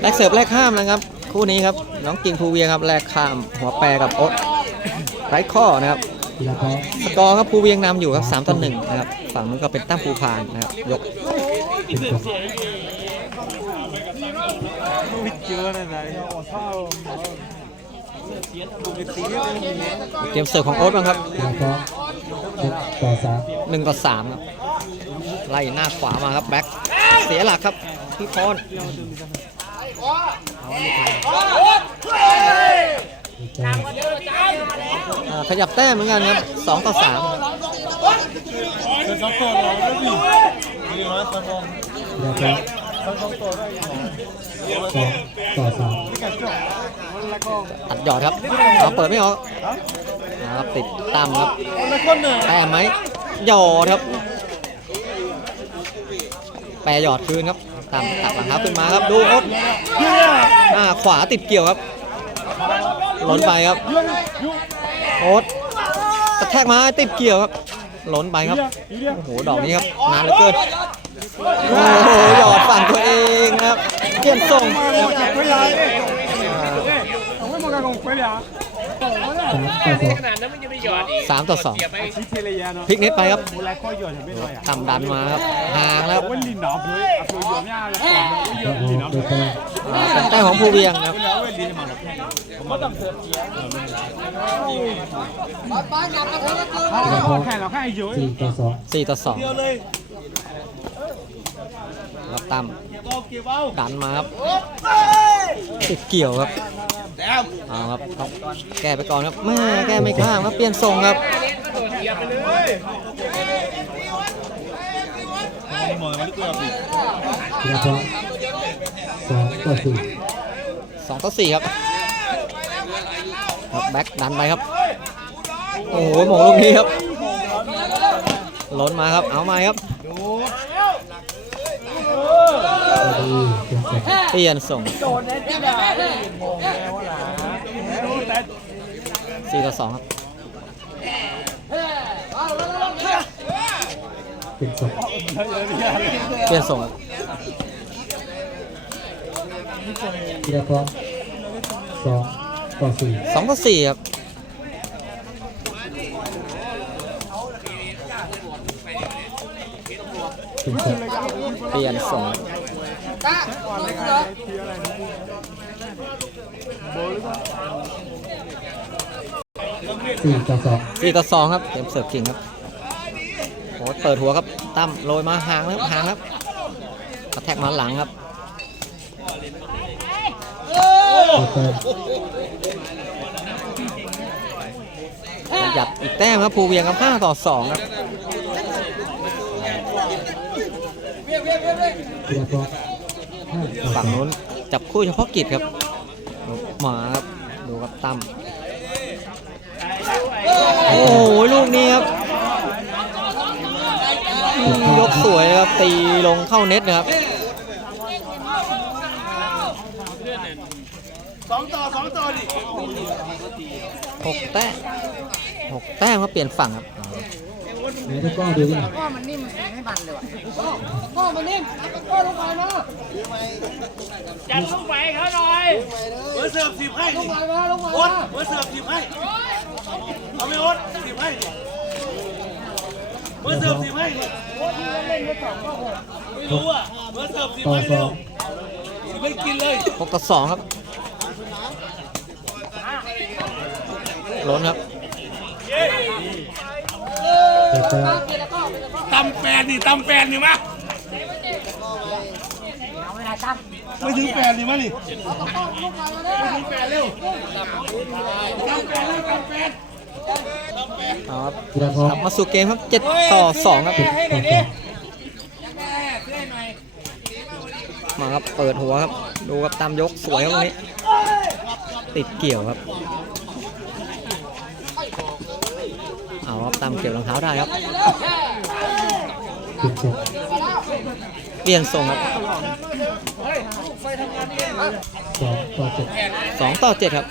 ไม่แต้มแลกเสิร์ฟแลกข้ามนะครับ คู่นี้ครับ น้องกิ่งภูเวียงครับแลกข้ามหัวแปรกับโอ๊ตไร้ข้อนะครับสกอร์ครับภูเวียงนำอยู่ครับ3ต่อ1นะครับฝั่งนู้นก็เป็นตั้มภูพานนะครับยกเป็นกบ เกมเสิร์ฟของโอ๊ตบ้างครับกีฬาพร้อมหนึ่งต่อสาม1ต่อ3ครับ ไล่หน้าขวามาครับแบ็คเสียหลักครับพี่พรไม่แต้มอ่าขยับแต้มเหมือนกันครับ2ต่อ3ครับกีฬาพร้อมสอง ต่อสามตัดหยอดครับเอาเปิดไม่ออกนะครับติดตั้มครับแต้มไหมหยอดครับ แปรหยอดคืนครับตั้มตักหลังเท้าขึ้นมาครับ ดูโอ๊ตหน้าขวาติดเกี่ยวครับหล้นไปครับโอ๊ตกระแทกมาติดเกี่ยวครับหล้นไปครับโอ้โหดอกนี้ครับนานเหลือเกิน โอ้โหหยอดฝั่งตัวเองนะครับ เปลี่ยนทรงอ่าสามต่อสองสามต่อสองพลิกเน็ตไปครับต่ำดันมาครับห่างแล้วก็ออกได้แต้มอ่าเป็นแต้มของภูเวียงครับกีฬาพร้อมสี่ต่อสองสี่ต่อสอง ครับตั้มดันมาครับติดเกี่ยวครับเอาครับต้องแก้ไปก่อนครับแม่แก้ไม่ข้ามครับเปลี่ยนทรงครับกีฬาพร้อมสองต่อสี่สองต่อสี่ครับครับแบ็คดันไปครับ โอ้โหหมงลูกนี้ครับล้นมาครับ เอามาครับ พี่ยนส่งสี่ต่อสองครับเป็นกบเปลี่ยนส่งครับกีฬาพร้อมสองต่อสี่สองต่อสี่ครับเป็นกบ เปลี่ยนส่งสี่ต่อสองสี่ต่อสองครับเกมเสิร์ฟกิ่งครับโอ้เปิดหัวครับตั้มโรยมาห่างแล้วห่างครับกระแทกมาหลังครับหยัดอีกแต้มครับภูเวียงครับ5ต่อ2ครับ ฝั่งสามนู้นจับคู่เฉพาะกิจครับหมาครับดูครับตั้มโอ้โหลูกนี้ครับอืมยกสวยครับตีลงเข้าเน็ตนะครับสองต่อสองต่อดิหกแต้มหกแต้มครับเปลี่ยนฝั่งครับ ไหนทุกก้อนดูดิพ่อมันนิ่มมันไม่บันเลยว่ะพ่อมันนิ่มพ่อลงไปนะจัดลูกไปเขาหน่อยเบอร์เสิร์ฟสิบให้ลงไปนะลงไปโอ๊ตนะเบอร์เสิร์ฟสิบให้เอาไม่โอ๊ตสิบให้เบอร์เสิร์ฟสิบให้ไม่รู้อะเบอร์เสิร์ฟสิบต่อให้สเร็อวงสิบให้กินเลยหกต่อสองครับล้นครับได้ แต้มตำแปดนี่ตำแปดนี่มะไม่ถึงแปดนี่มะนี่ไม่ถึงแปดเร็วตำแปดเร็วตำแปดเอาครับกีฬาพร้อมกลับมาสู่เกมครับเจ็ดต่อสองครับเจ็ดต่อสองมาครับเปิดหัวครับ ดูครับตามยกสวยครับวันนี้ ติดเกี่ยวครับ เอาครับตามเกี่ยวรองเท้าได้ครับ เป็นกบเปลี่ยนทรงครับสองต่อเจ็ดสองต่อเจ็ดครับ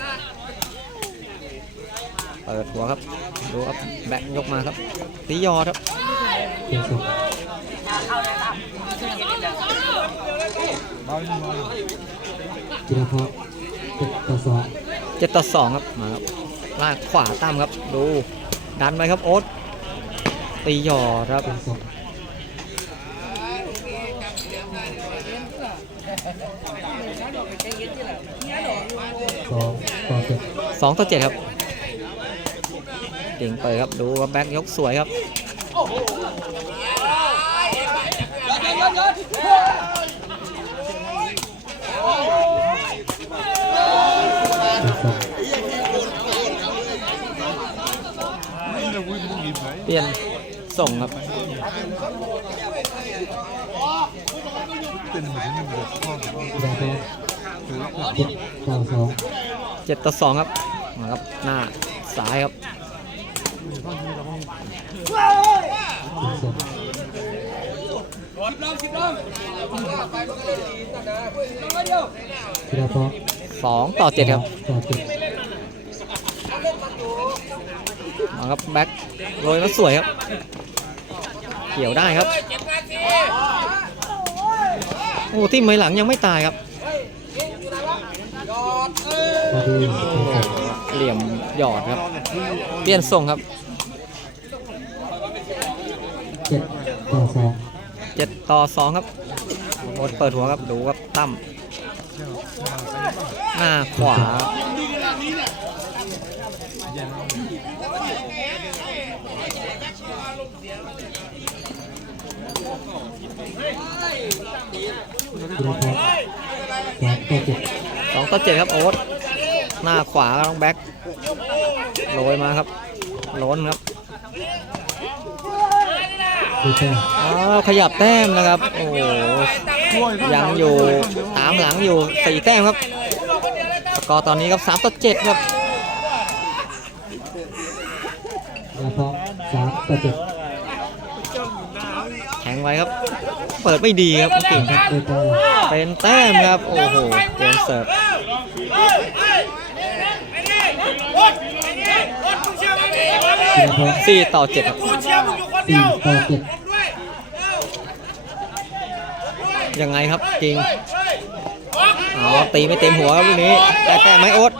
เปิดหัวครับ ดูครับแบ็คยกมาครับตียอดครับเปลี่ยนส่งธีรพงศ์เจ็ดต่อสองเจ็ดต่อสองครับ มาครับลากขวาตั้มครับ ดู ดันไปครับโอ๊ตตียอดครับเปลี่ยนส่งสองต่อเจ็ดสองต่อเจ็ดครับเก่งเปิดครับดูครับแบ็คยกสวยครับ เปลี่ยนส่ง เปลี่ยนส่งครับเจ็ดต่อสองครับมาครับหน้าซ้ายครับสองต่อเจ็ดครับ ต่อเจ็ด มา ครับแบ็คโรยมาสวยครับเกี่ยวได้ครับ โอ้ที่ไม่หลังยังไม่ตายครับ เหลี่ยมหยอดครับ เปลี่ยนส่งครับเจ็ดต่อสองเจ็ดต่อสองครับโอ๊ตเปิดหัวครับ ดูครับตั้มหน้าขวา ธีรพงศ์ สองต่อเจ็ดเจ็ดครับโอ๊ตหน้าขวาต้องแบ็คโรยมาครับล้นครับอ้าวขยับแต้มนะครับ โอ้ยังอยู่ตามหลังอยู่สี่แต้มครับสกอร์ตอนนี้ครับสามต่อเจ็ดครับธีรพงสามต่อเจ็ด ไว้ครับ เปิดไม่ดีครับเก่งครับดูแต้มเป็นแต้มครับ โอ้โหเกมเสิร์ฟธีรพงศ์สี่ต่อเจ็ดครับสี่ต่อเจ็ดยังไงครับจริงเอาตีไม่เต็มหัวครับลูกนี้ แต่แต่ไม่โอ๊ต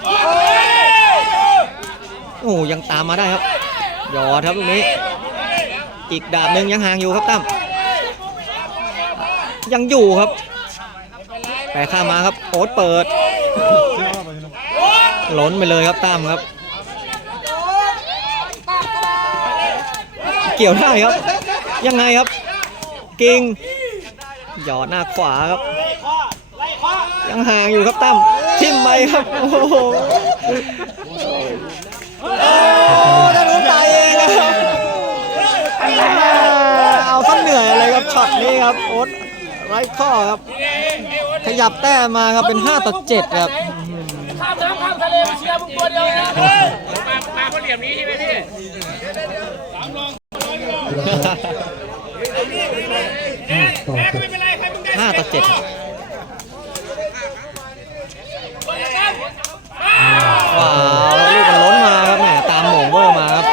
โอ้โหยังตามมาได้ครับหยอดครับลูกนี้อีกดาบหนึ่งยังห่างอยู่ครับตั้ม ยังอยู่ครับแต่ข้ามาครับโอ๊ตเปิดล้นไปเลยครับตั้มครับ เกี่ยวได้ครับ ยังไงครับ กิงหยอดหน้าขวาครับ ยังห่างอยู่ครับตั้มทิมไปครับโอ้โหได้รู้ตายเองนะครับเอาซะเหนื่อยเลยครับช็อตนี้ครับโอ๊ต ไร้ข้อครับ ขยับแต้มมาครับเป็น 5 ต่อ 7 ครับข้ามน้ำข้ามทะเลมาเชียร์มึงตัวเดียวเลยนะธีรพงศ์ห้าต่อเจ็ด5ต่อ7ว้าวลูกมันล้นมาครับแหมตามโหม่งเวอร์มาครับ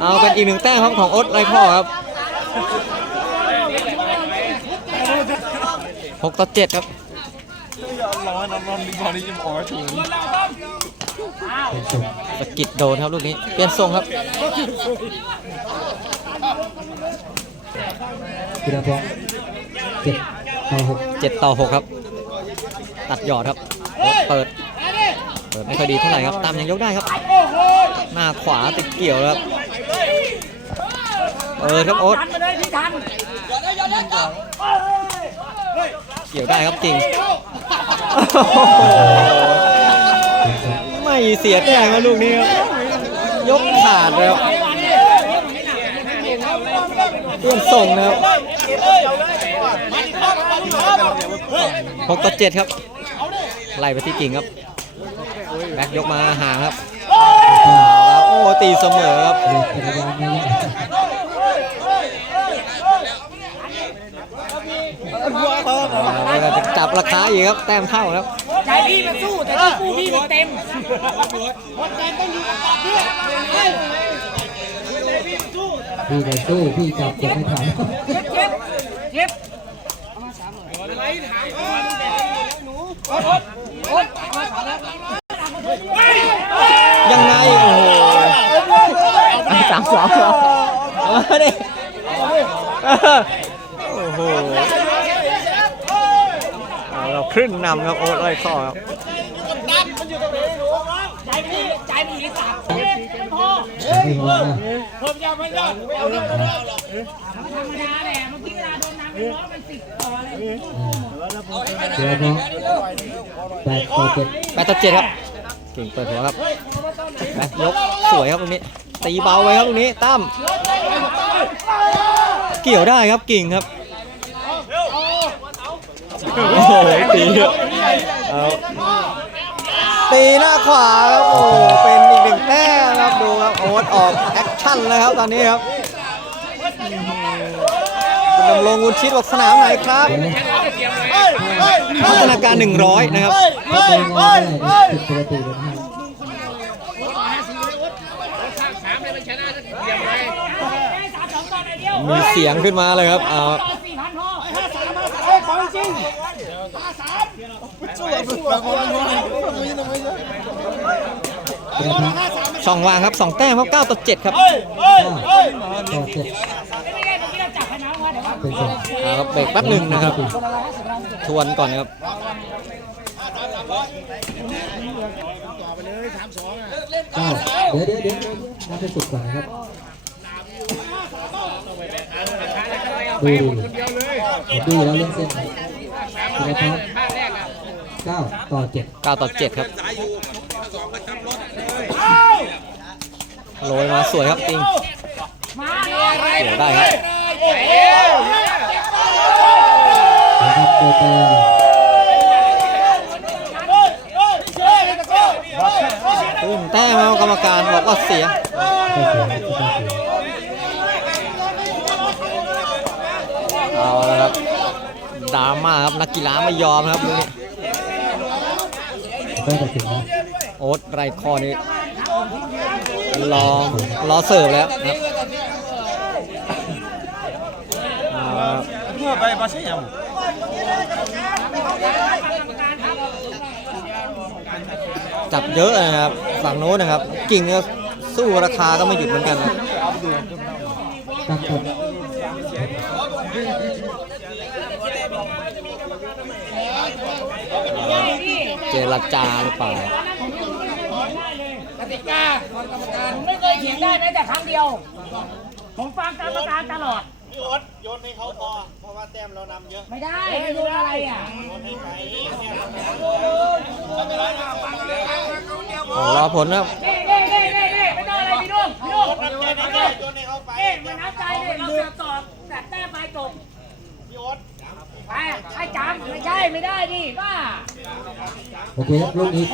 เอาเป็นอีกหนึ่งแต้มครับของโอ๊ตไรพ่อครับ 6ต่อ7ครับเป็นส่งสะกิดโดนครับลูกนี้ เปลี่ยนทรงครับธีรพงเจ็ดต่อหก7ต่อ6ครับ ตัดหยอดครับ เปิด เปิดไม่ค่อยดีเท่าไหร่ครับ ตามยังยกได้ครับ หน้าขวาติดเกี่ยวแล้วครับเปิดครับโอ๊ตทัน เกี่ยวได้ครับจริง ไม่เสียแต้มครับลูกนี้ครับยกขาดแล้วเพื่อนส่งนะครับหกต่อเจ็ดครับ ไล่ไปที่กิ่งครับ แบ็คยกมาห่างครับ แล้วโอ้ตีเสมอครับ เรียก จักรยานมาแล้วแล้วก็จะจับราคาอีกครับ แต้มเท่าครับใจพี่มันสู้แต่ที่กู้พี่มันเต็มคนเต็มต้องอยู่กับปากพี่เฮ้ยพี่จะสู้พี่จับจะไม่ทันเก็บเก็บเก็บโอ๊ตโอ๊ตยังไงโอ้โหสามสองเหรอเอามาดิโอ้โหเอาเรา ครึ่งนำครับโอ๊ตไล่ข้อครับใจพี่ใจพี่อีสานไม่พอไม่หัวนะผมยังไม่ยอมไม่เอาแล้วไม่เอาหรอกธรรมดาแหละเมื่อกี้เวลาโดนน้ำไปร้อนมันติดคอเลยเดี๋ยวน้องแปดต่อเจ็ดแปดต่อเจ็ดครับเก่งเปิดหัวครับไปยกสวยครับตรงนี้ตีเบาไว้ครับตรงนี้ตั้มเกี่ยวได้ครับกิ่งครับ โอ้โหตีครับเอาตีหน้าขวาครับโอ้โหเป็นอีกหนึ่งแต้มครับดูครับโอ๊ตออกแอคชั่นเลยครับตอนนี้ครับคุณดำรงวุนชิตบอกสนามไหนครับเดี๋ยวพัฒนาการ 100 นะครับก็ไปงอนได้สิบประตูเป็นห้าสามสองต่อเดียวมีเสียงขึ้นมาเลยครับเอา สองวางครับสองแต้มครับเก้าต่อเจ็ดครับต่อเจ็ดเป็นสองครับเบรกแป๊บหนึ่งนะครับ ทวนก่อนครับเก้าเดี๋ยวเดี๋ยวเดี๋ยวน่าจะสุดกว่านะครับดูดูแล้วเล่นเส้นนะครับ 9 ต่อ 7 เก้าต่อเจ็ดครับ สายอยู่ทั้งสองก็จับรถเลยโรยมาสวยครับติงเสียได้ครับนะครับโดยเป็นขึ้นแต้มครับกรรมการบอกว่าเสีย ก็เสียก็เสียเอาละครับดราม่าครับนักกีฬาไม่ยอมครับลูงนี้ ก็ตัดสินนะโอ๊ตไรคอนี่รอรอเสิร์ฟแล้วครับเอไปภาละครับจับเยอะนะครับฝั่งโน้นนะครับ กิ่งก็สู้ราคาก็ไม่หยุดเหมือนกันนะ ตั้งครับ เจรจาหรือเปล่ากติกาผมไม่เคยเถียงได้แม้แต่ครั้งเดียว ผมฟังกรรมการตลอดพี่โอ๊ตโยนให้เขาพอเพราะว่าแต้มเรานำเยอะ ไม่ได้ไม่รู้อะไรอะโยนให้ใครเนี่ยรอผลนะครับเน่เน่เน่เน่เน่ไม่ต้องอะไรพี่นุ่มพี่นุ่มน้ำใจพี่น้ำใจนุ่มโยนให้เขาไปเน่มันน้ำใจเนี่ยเราเสือกต่อแบบแต้มไปจบพี่โอ๊ต ไปไอ้จำไม่ใช่ไม่ได้ดิบ้าโอเครับรุ่นนี้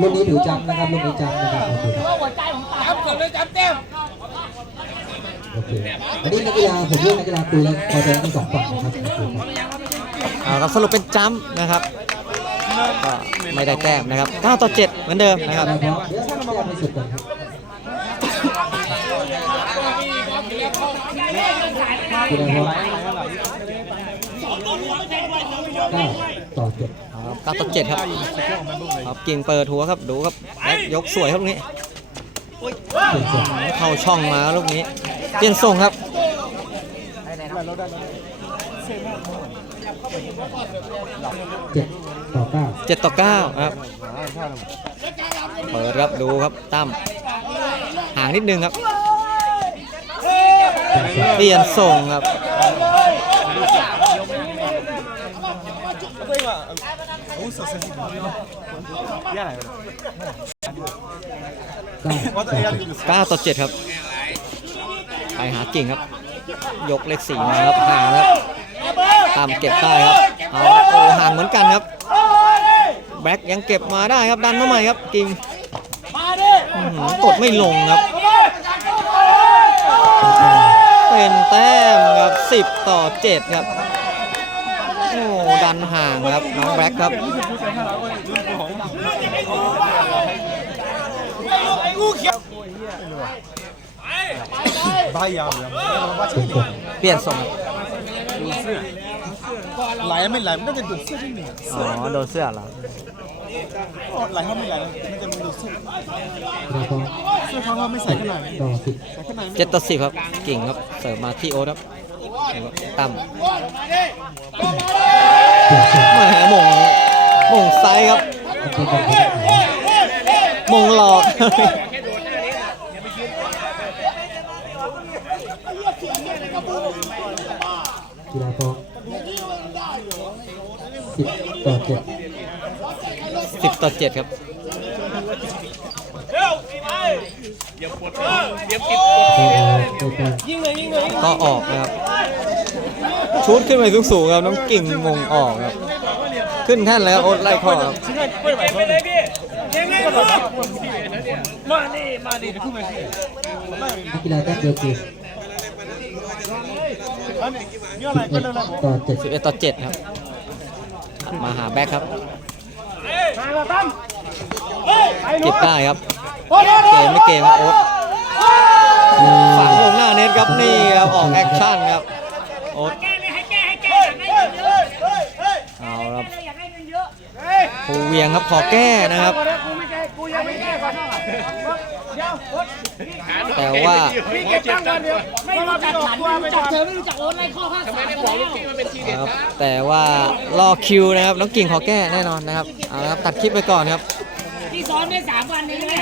รุ่นนี้ถือจำนะครับรุ่นนี้จำนะครับโอเคือว่าหัวใจขอตาจำสุดเลยจำเต็มโอเคอันนี้นักกีฬาผมเลือกนักกีฬาคุยแล้วพอใจทั้งสองฝั่งนะครับเอาครัสรุปเป็นจำนะครับก็ไม่ได้แต้มนะครับ 9 ต่อ 7 เหมือนเดิมนะครับคุณ 9ต่อ7ครับเก้าต่อเจ็ดครับครับเก่งเปิดหัวครับดูครับยกสวยครับลูกนี้เข่ข้าช่องมาลูกนี้เปลี่ยนส่งครับ7ต่อ9 เจ็ดต่อเก้าครับเปิดครับดูครับตั้มห่างนิดนึงครับ เปลี่ยนส่งครับ ก้าต่อเจ็ด9ต่อ7ครับ ไปหากิ่งครับ ยกเลขสี่มาครับห่างครับตามเก็บได้ครับเอาโอ้ห่างเหมือนกันครับ แบ็คยังเก็บมาได้ครับดันมาใหม่ครับกิ่งกดไม่ลงครับ เป็นแต้มครับ 10 ต่อ 7 ครับ ดันห่างครับ น้องแบล็คครับเปลี่ยนสรงลายไม่ไหลมันต้องเป็นดูดเสื้อที่หนึ่งอ๋อโดนเสื้อเหรอไหลเข้าไม่หลายมันจะมีดูดเสื้อเสื้อเขาไม่ใส่ข้างในเจ็ดต่อสิบครับเก่งครับ เสริมมาที่โอ๊ตครับ ตั้มเปลี่ยนส่งแหมหมงหมงไซส์ครับมันเป็นแบบนี้หมงหลอกกีฬาพร้อมสิบต่อเจ็ดสิบต่อเจ็ดครับ โอ้โหไปไปก็ออกนะครับ ชุดขึ้นไปสูงๆครับน้องกิ่งมงออกครับ ขึ้นแท่นแล้วโอ๊ตไล่ข้อครับมานี่มานี่นักกีฬาแต้มเดียวเกมนี่อะไรสิบก็เอ็ดเรื่องอะไรต่อเจ็ด11ต่อ7ครับ มาหาแบ็คครับเก็บได้ครับ เกมไม่เกมครับโอ๊ตฝังลงหน้าเน็ตครับนี่ครับออกแอคชั่นครับโอ๊ตแก้เลยให้แก้ให้แก้อยากได้เงินเยอะเอาครับอยากได้เงินเยอะภูเวียงครับขอแก้นะครับกูไม่แก้กูยังไม่แก้ก่อนเดี๋ยวแต่ว่าพี่เก็บตังค์ก่อนเดี๋ยวไม่รู้จักฉันไม่รู้จักเธอไม่รู้จักโอนไล่ข้อภาคสามแล้วครับแต่ว่ารอคิวนะครับน้องกิ่งขอแก้แน่นอนนะครับเอาละครับตัดคลิปไปก่อนครับที่ซ้อนได้สามวันเองนะ